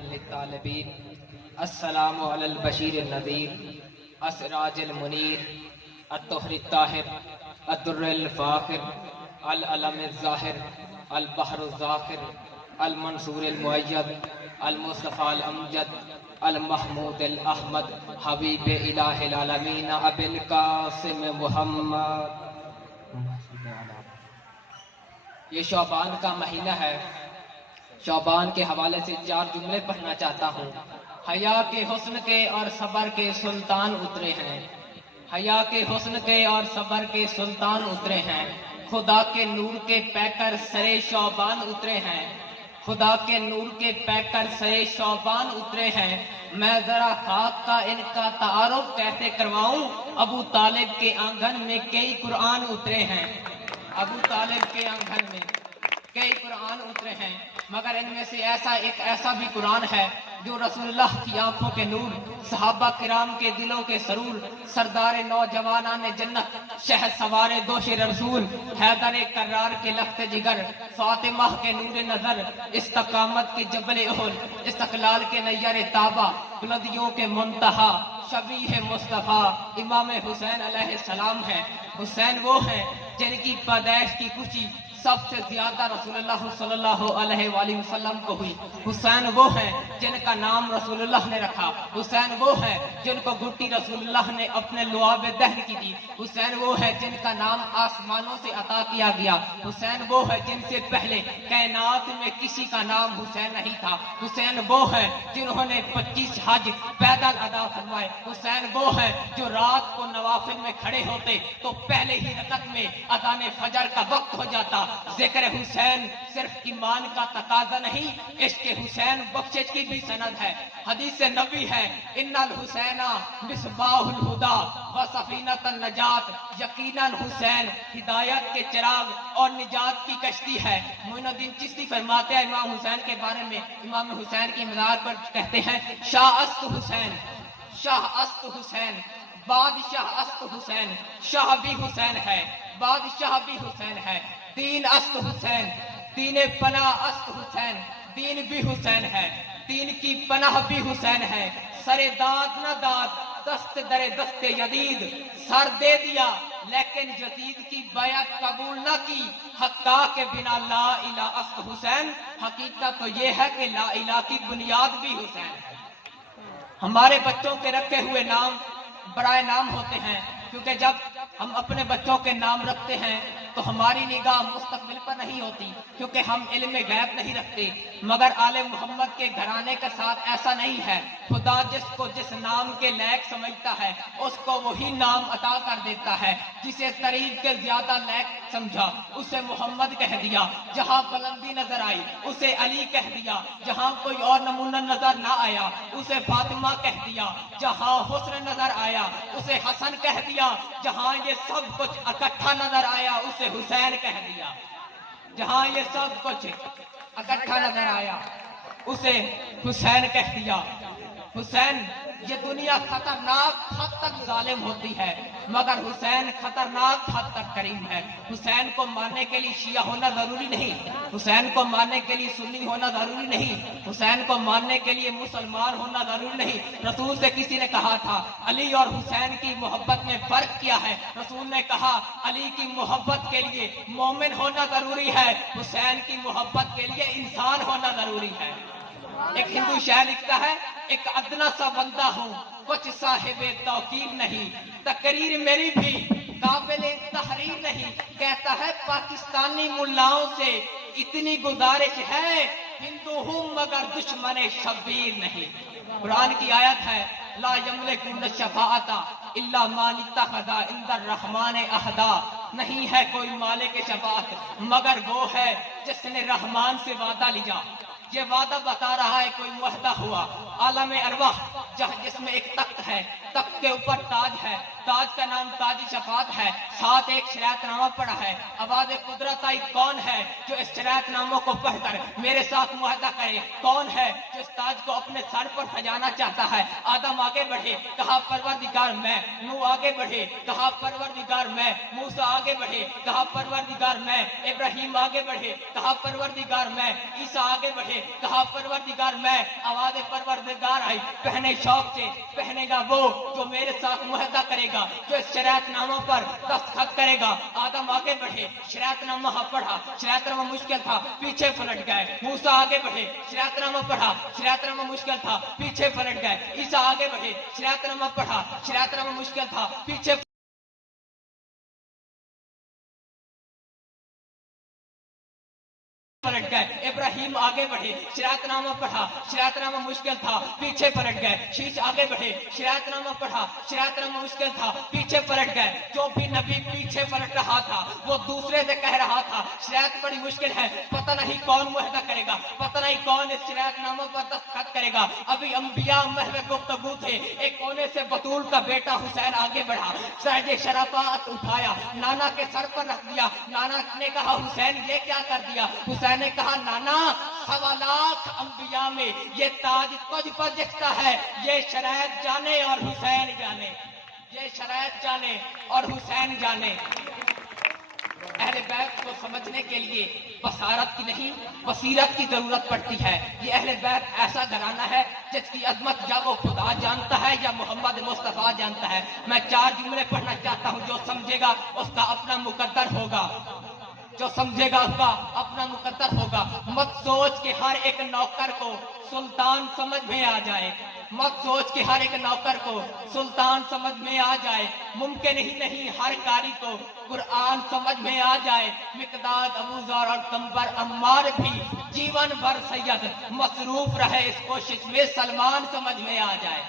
للطالبین السلام علی al Bashir النذیر السراج المنیر الطہر الطاہر al Durr الفاخر العلم الظاہر البحر الذاخر المنصور المؤید المصطفیٰ الامجد المحمود الاحمد حبیب الہ العالمین ابی القاسم محمد۔ یہ شعبان کا مہینہ ہے۔ شعبان کے حوالے سے 4 جملے پڑھنا چاہتا ہوں۔ حیا کے حسن کے اور صبر کے سلطان اترے ہیں، حیا کے حسن کے اور صبر کے سلطان اترے ہیں، خدا کے نور کے پیکر سرے شعبان اترے ہیں، خدا کے نور کے پیکر سرے شعبان اترے ہیں۔ میں ذرا خاک کا ان کا تعارف کیسے کرواؤں، ابو طالب کے آنگن میں کئی قرآن اترے ہیں، ابو طالب کے آنگن میں کئی قرآن اترے ہیں، مگر ان میں سے ایک ایسا بھی قرآن ہے جو رسول اللہ کی آنکھوں کے نور، صحابہ کرام کے دلوں کے سرور، سردار نوجوانان جنت، شہر سوار دوش رسول، حیدر کرار کے لخت جگر، فاطمہ کے نور نظر، استقامت کے جبل احد، استقلال کے نیر تابہ، بلندیوں کے منتہا، شبیہ مصطفیٰ امام حسین علیہ السلام ہے۔ حسین وہ ہیں جن کی پیدائش کی خوشی سب سے زیادہ رسول اللہ صلی اللہ علیہ وآلہ وسلم کو ہوئی۔ حسین وہ ہیں جن کا نام رسول اللہ نے رکھا، حسین وہ ہیں جن کو گھٹی رسول اللہ نے اپنے لعاب دہر کی دی، حسین وہ ہے جن کا نام آسمانوں سے عطا کیا گیا، حسین وہ ہے جن سے پہلے کائنات میں کسی کا نام حسین نہیں تھا، حسین وہ ہے جنہوں نے 25 حج پیدل ادا فرمائے، حسین وہ ہے جو رات کو نوافل میں کھڑے ہوتے تو پہلے ہی رکعت میں اذان فجر کا وقت ہو جاتا۔ ذکر حسین صرف ایمان کا تقاضا نہیں، عشق حسین بخشش کی بھی سند ہے۔ حدیث نبی ہے، ان الحسین مصباح الہدی و سفینۃ النجات، یقیناً حسین ہدایت کے چراغ اور نجات کی کشتی ہے۔ معین الدین چشتی فرماتے ہیں امام حسین کے بارے میں، امام حسین کی مزار پر کہتے ہیں شاہ است حسین، شاہ است حسین، بادشاہ است حسین، شاہ بھی حسین ہے، بادشاہ بھی حسین ہے، دین است حسین، دین پناہ است حسین، دین بھی حسین ہے، دین کی پناہ بھی حسین ہے۔ سر داد نہ داد، دست در دست یزید، سر دے دیا لیکن یزید کی بیعت قبول نہ کی، حقا کے بنا لا الہ است حسین۔ حقیقت تو یہ ہے کہ لا الہ کی بنیاد بھی حسین ہے۔ ہمارے بچوں کے رکھے ہوئے نام برائے نام ہوتے ہیں، کیونکہ جب ہم اپنے بچوں کے نام رکھتے ہیں تو ہماری نگاہ مستقبل پر نہیں ہوتی، کیونکہ ہم علم غیب نہیں رکھتے، مگر آل محمد کے گھرانے کے ساتھ ایسا نہیں ہے۔ خدا جس کو جس نام کے لائق سمجھتا ہے اس کو وہی نام عطا کر دیتا ہے، جسے قریب کے زیادہ لائق سمجھا اسے محمد کہہ دیا، جہاں بلندی نظر آئی اسے علی کہہ دیا، جہاں کوئی اور نمونہ نظر نہ آیا اسے فاطمہ کہہ دیا، جہاں حسن نظر آیا اسے حسن کہہ دیا، جہاں یہ سب کچھ اکٹھا نظر آیا اسے حسین کہہ دیا، جہاں یہ سب کچھ اکٹھا نظر آیا اسے حسین کہہ دیا۔ حسین، یہ دنیا خطرناک حد تک ظالم ہوتی ہے مگر حسین خطرناک حد تک کریم ہے۔ حسین کو ماننے کے لیے شیعہ ہونا ضروری نہیں، حسین کو ماننے کے لیے سنی ہونا ضروری نہیں، حسین کو ماننے کے لیے مسلمان ہونا ضروری نہیں۔ رسول سے کسی نے کہا تھا علی اور حسین کی محبت میں فرق کیا ہے، رسول نے کہا علی کی محبت کے لیے مومن ہونا ضروری ہے، حسین کی محبت کے لیے انسان ہونا ضروری ہے۔ ایک ہندو شاعر لکھتا ہے، ایک ادنا سا بندہ ہوں کچھ صاحب توقیر نہیں، تقریر میری بھی قابل تحریر نہیں، کہتا ہے پاکستانی ملاؤں سے اتنی گزارش ہے، ہندو ہوں مگر دشمن شبیر نہیں۔ قرآن کی آیت ہے لا یملکون الشفاعۃ الا من اتخذ عند الرحمن عہدا، نہیں ہے کوئی مالک شفاعت مگر وہ ہے جس نے رحمان سے وعدہ لیا۔ یہ وعدہ بتا رہا ہے کوئی معاہدہ ہوا عالم ارواح جس میں ایک تخت ہے, تخت کے اوپر تاج ہے, تاج کا نام تاج شفاعت ہے, ساتھ ایک شریعت نامہ پڑا ہے. آواز قدرت آئی, کون ہے جو اس شریعت ناموں کو پڑھ کر میرے ساتھ معاہدہ کرے؟ کون ہے جو اس تاج کو اپنے سر پر سجانا چاہتا ہے؟ آدم آگے بڑھے, کہا پروردگار میں. نوح آگے بڑھے, کہا پروردگار میں. موسیٰ آگے بڑھے, کہا پروردگار میں. ابراہیم آگے بڑھے, کہا پروردگار میں. عیسیٰ آگے بڑھے, کہا پروردگار میں. آواز پروردگار آئی, پہنے شوق سے پہنے گا وہ جو میرے ساتھ معاہدہ کرے گا, جو اس شریعت ناموں پر دستخط کرے گا. آدم آگے بڑھے, شریعت نامہ پڑھا, شریعت نامہ مشکل تھا, پیچھے پلٹ گئے. موسیٰ آگے بڑھے, شریعت نامہ پڑھا, شریعت نامہ مشکل تھا, پیچھے پلٹ گئے. عیسیٰ آگے بڑھے, شریعت نامہ پڑھا, شریعت نامہ مشکل تھا, پیچھے پلٹ گئے. ابراہیم آگے بڑھے, شریعت نامہ پڑھا, شریعت نامہ مشکل تھا, پیچھے پلٹ گئے. شیش آگے بڑھے, شریعت نامہ پڑھا, شریعت نامہ مشکل تھا, پیچھے پلٹ گئے. جو بھی نبی پیچھے پلٹ رہا تھا وہ دوسرے سے کہہ رہا تھا شریعت بڑی مشکل ہے, پتہ نہیں کون معاہدہ کرے گا, پتہ نہیں کون اس شریعت نامہ پر دستخط کرے گا. ابھی انبیاء محو گفتگو تھے, ایک کونے سے بطول کا بیٹا حسین آگے بڑھا, سہج شرافت اٹھایا, نانا کے سر پر رکھ دیا. نانا نے کہا حسین یہ کیا کر دیا؟ حسین نے کہا نانا, 1.25 لاکھ انبیاء میں یہ تاج تجھ پر دکھتا ہے, یہ شریعت جانے اور حسین جانے, یہ شریعت جانے اور حسین جانے. اہل بیت کو سمجھنے کے لیے بصارت کی نہیں بصیرت کی ضرورت پڑتی ہے. یہ اہل بیت ایسا گھرانہ ہے جس کی عظمت یا وہ خدا جانتا ہے یا محمد مصطفیٰ جانتا ہے. میں 4 جملے پڑھنا چاہتا ہوں, جو سمجھے گا اس کا اپنا مقدر ہوگا, جو سمجھے گا اس کا اپنا مقدر ہوگا. مت سوچ کہ ہر ایک نوکر کو سلطان سمجھ میں آ جائے, مت سوچ کہ ہر ایک نوکر کو سلطان سمجھ میں آ جائے. ممکن ہی نہیں ہر قاری کو قرآن سمجھ میں آ جائے. مقداد, ابوذر اور قمبر عمار بھی جیون بھر سید مصروف رہے اس کوشش میں سلمان سمجھ میں آ جائے.